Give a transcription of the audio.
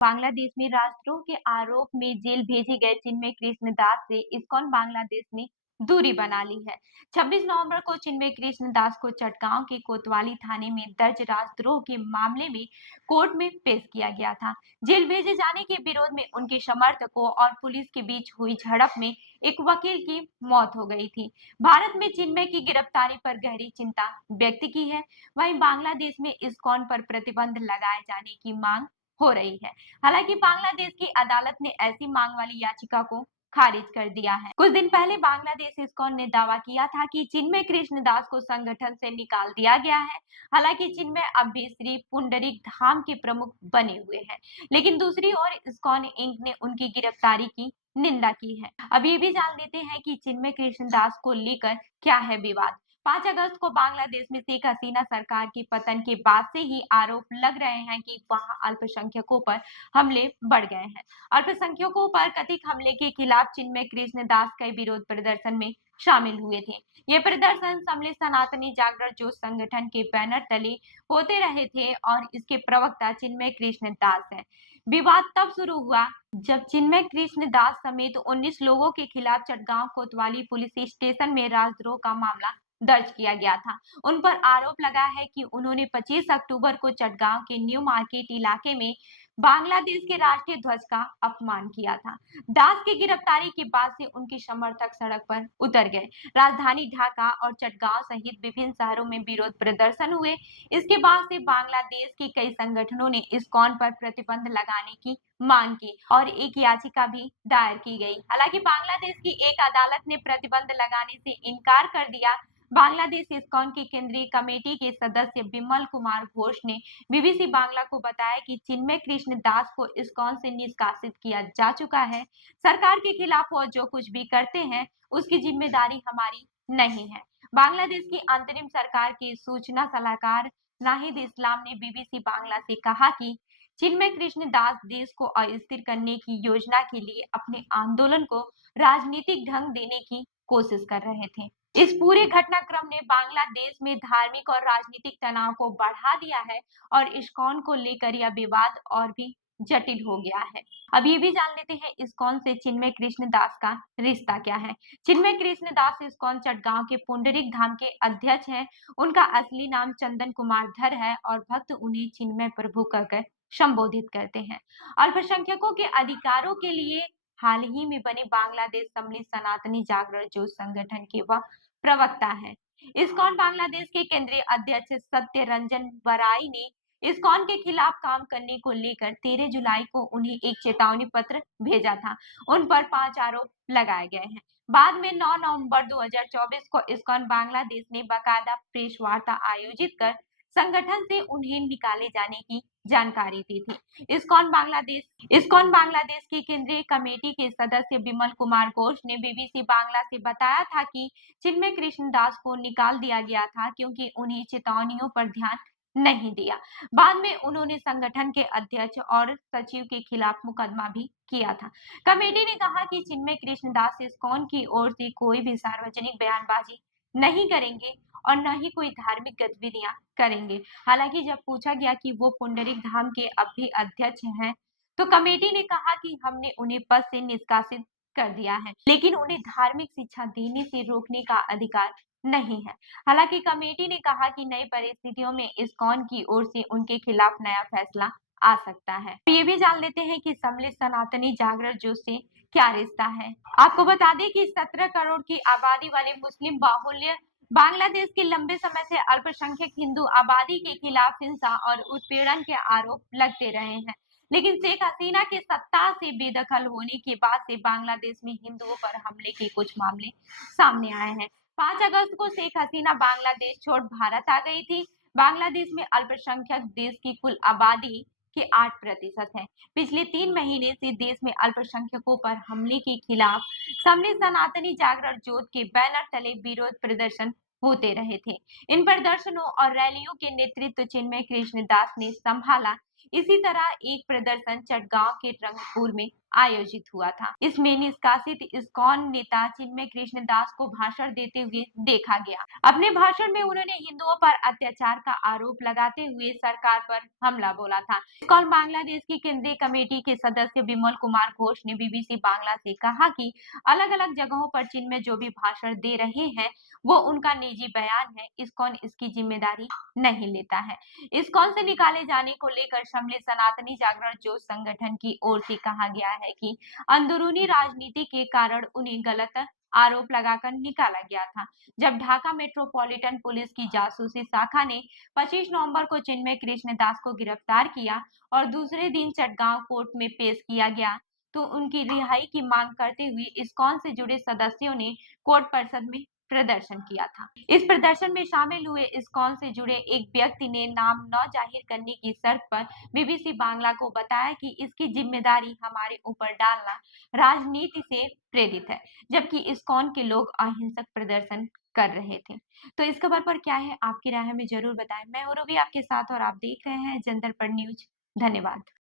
बांग्लादेश में राजद्रोह के आरोप में जेल भेजे गए चिन्मय कृष्णदास से इस्कॉन बांग्लादेश ने दूरी बना ली है। 26 नवंबर को चिन्मय कृष्णदास को चटगांव के कोतवाली थाने में दर्ज राजद्रोह के मामले में कोर्ट में पेश किया गया था। जेल भेजे जाने के विरोध में उनके समर्थकों और पुलिस के बीच हुई झड़प में एक वकील की मौत हो गई थी। भारत में चिन्मय की गिरफ्तारी पर गहरी चिंता व्यक्त की है। वहीं बांग्लादेश में इस्कॉन पर प्रतिबंध लगाए जाने की मांग हो रही है। हालांकि बांग्लादेश की अदालत ने ऐसी मांग वाली याचिका को खारिज कर दिया है। कुछ दिन पहले बांग्लादेश इस्कॉन ने दावा किया था कि चिन्मय कृष्णदास को संगठन से निकाल दिया गया है। हालांकि चिन्मय अब भी श्री पुंडरीक धाम के प्रमुख बने हुए हैं, लेकिन दूसरी ओर इस्कॉन इंक ने उनकी गिरफ्तारी की निंदा की है। अब ये भी जान लेते हैं कि चिन्मय कृष्णदास को लेकर क्या है विवाद। 5 अगस्त को बांग्लादेश में शेख हसीना सरकार के पतन के बाद से ही आरोप लग रहे हैं कि वहां अल्पसंख्यकों पर हमले बढ़ गए हैं। अल्पसंख्यकों पर कथित हमले के खिलाफ चिन्मय कृष्णदास कई विरोध प्रदर्शन में शामिल हुए थे। ये प्रदर्शन सम्मिलित सनातनी जागरण जोश संगठन के बैनर तले होते रहे थे और इसके प्रवक्ता चिन्मय कृष्णदास है। विवाद तब शुरू हुआ जब चिन्मय कृष्णदास समेत 19 लोगों के खिलाफ चटगांव कोतवाली पुलिस स्टेशन में राजद्रोह का मामला दर्ज किया गया था। उन पर आरोप लगा है कि उन्होंने 25 अक्टूबर को चटगांव के न्यू मार्केट इलाके में बांग्लादेश के राष्ट्रीय ध्वज का अपमान किया था। दास की गिरफ्तारी के बाद से उनके समर्थक सड़क पर उतर गए। राजधानी ढाका और चटगांव सहित विभिन्न शहरों में विरोध प्रदर्शन हुए। इसके बाद से बांग्लादेश के कई संगठनों ने इस्कॉन पर प्रतिबंध लगाने की मांग की और एक याचिका भी दायर की गई। हालांकि बांग्लादेश की एक अदालत ने प्रतिबंध लगाने से इनकार कर दिया। बांग्लादेश इस्कॉन की केंद्रीय कमेटी के सदस्य बिमल कुमार घोष ने बीबीसी बांग्ला को बताया कि चिन्मय कृष्णदास को इस्कॉन से निष्कासित किया जा चुका है। सरकार के खिलाफ वो जो कुछ भी करते हैं उसकी जिम्मेदारी हमारी नहीं है। बांग्लादेश की अंतरिम सरकार के सूचना सलाहकार नाहिद इस्लाम ने बीबीसी बांग्ला से कहा कि चिन्मय कृष्णदास देश को अस्थिर करने की योजना के लिए अपने आंदोलन को राजनीतिक ढंग देने की कोशिश कर रहे थे। इस पूरे घटनाक्रम ने बांग्लादेश में धार्मिक और राजनीतिक तनाव को बढ़ा दिया है और इस्कॉन को लेकर यह विवाद और भी जटिल हो गया है। अब ये भी जान लेते हैं इस्कॉन से चिन्मय कृष्णदास का रिश्ता क्या है। चिन्मय कृष्णदास इस्कॉन चटगांव के पुंडरीक धाम के अध्यक्ष हैं। उनका असली नाम चंदन कुमार धर है और भक्त उन्हें चिन्मय प्रभु कहकर संबोधित करते हैं। अल्पसंख्यकों के अधिकारों के लिए हाल ही में बने बांग्लादेश सम्मिलित सनातनी जागरण जोश संगठन के वह प्रवक्ता है। इस्कॉन बांग्लादेश के केंद्रीय अध्यक्ष सत्य रंजन बराई ने इस्कॉन के खिलाफ काम करने को लेकर 13 जुलाई को उन्हें एक चेतावनी पत्र भेजा था। उन पर 5 आरोप लगाए गए हैं। बाद में 9 नवंबर 2024 को इस्कॉन बांग्लादेश ने बाकायदा प्रेस वार्ता आयोजित कर संगठन से उन्हें निकाले जाने की जानकारी दी थी। इस्कॉन बांग्लादेश की केंद्रीय कमेटी के सदस्य बिमल कुमार घोष ने बीबीसी बांग्ला से बताया था कि चिन्मय कृष्णदास को निकाल दिया गया था क्योंकि उन्हें चेतावनियों पर ध्यान नहीं दिया। बाद में उन्होंने संगठन के अध्यक्ष और सचिव के खिलाफ मुकदमा भी किया था। कमेटी ने कहा कि चिन्मय कृष्णदास इस्कॉन की ओर से कोई भी सार्वजनिक बयानबाजी नहीं करेंगे और न ही कोई धार्मिक गतिविधियां करेंगे। हालांकि जब पूछा गया कि वो पुंडरीक धाम के अब भी अध्यक्ष हैं, तो कमेटी ने कहा कि हमने उन्हें पद से निष्कासित कर दिया है, लेकिन उन्हें धार्मिक शिक्षा देने से रोकने का अधिकार नहीं है। हालांकि कमेटी ने कहा कि नई परिस्थितियों में इस्कॉन की ओर से उनके खिलाफ नया फैसला आ सकता है। तो ये भी जान लेते हैं कि सम्मिलित सनातनी जागरण जोश से क्या रिश्ता है। आपको बता दें कि 17 करोड़ की आबादी वाले मुस्लिम बाहुल्य बांग्लादेश के लंबे समय से अल्पसंख्यक हिंदू आबादी के खिलाफ हिंसा और उत्पीड़न के आरोप लगते रहे हैं। लेकिन शेख हसीना के सत्ता से बेदखल होने के बाद से बांग्लादेश में हिंदुओं पर हमले के कुछ मामले सामने आए हैं। 5 अगस्त को शेख हसीना बांग्लादेश छोड़ भारत आ गई थी। बांग्लादेश में अल्पसंख्यक देश की कुल आबादी के 8% है। पिछले 3 महीने से देश में अल्पसंख्यकों पर हमले के खिलाफ सम्मिलित सनातनी जागरण जोत के बैनर तले विरोध प्रदर्शन होते रहे थे। इन प्रदर्शनों और रैलियों के नेतृत्व चिन्मय कृष्णदास ने संभाला। इसी तरह एक प्रदर्शन चटगांव के रंगपुर में आयोजित हुआ था। इसमें निष्कासित इस्कॉन नेता चिन्मय कृष्ण दास को भाषण देते हुए देखा गया। अपने भाषण में उन्होंने हिंदुओं पर अत्याचार का आरोप लगाते हुए सरकार पर हमला बोला था। इस्कॉन बांग्लादेश की केंद्रीय कमेटी के सदस्य विमल कुमार घोष ने बीबीसी बांग्ला से कहा कि अलग-अलग जगहों पर चिन्मय जो भी भाषण दे रहे हैं वो उनका निजी बयान है, इस्कॉन इसकी जिम्मेदारी नहीं लेता है। इस्कॉन से निकाले जाने को लेकर सम्मिलित सनातनी जागरण जोश संगठन की ओर से कहा गया है कि अंदरूनी राजनीति के कारण उन्हें गलत आरोप लगाकर निकाला गया था। जब ढाका मेट्रोपॉलिटन पुलिस की जासूसी शाखा ने 25 नवंबर को चिन्मय कृष्ण दास को गिरफ्तार किया और दूसरे दिन चटगांव कोर्ट में पेश किया गया, तो उनकी रिहाई की मांग करते हुए इस्कॉन से जुड़े सदस्यों ने कोर्ट परिसर में प्रदर्शन किया था। इस प्रदर्शन में शामिल हुए इस्कॉन से जुड़े एक व्यक्ति ने नाम न जाहिर करने की शर्त पर बीबीसी बांग्ला को बताया कि इसकी जिम्मेदारी हमारे ऊपर डालना राजनीति से प्रेरित है, जबकि इस्कॉन के लोग अहिंसक प्रदर्शन कर रहे थे। तो इस खबर पर क्या है आपकी राय हमें जरूर बताएं। मैं उर्वी आपके साथ और आप देख रहे हैं जनता पर न्यूज। धन्यवाद।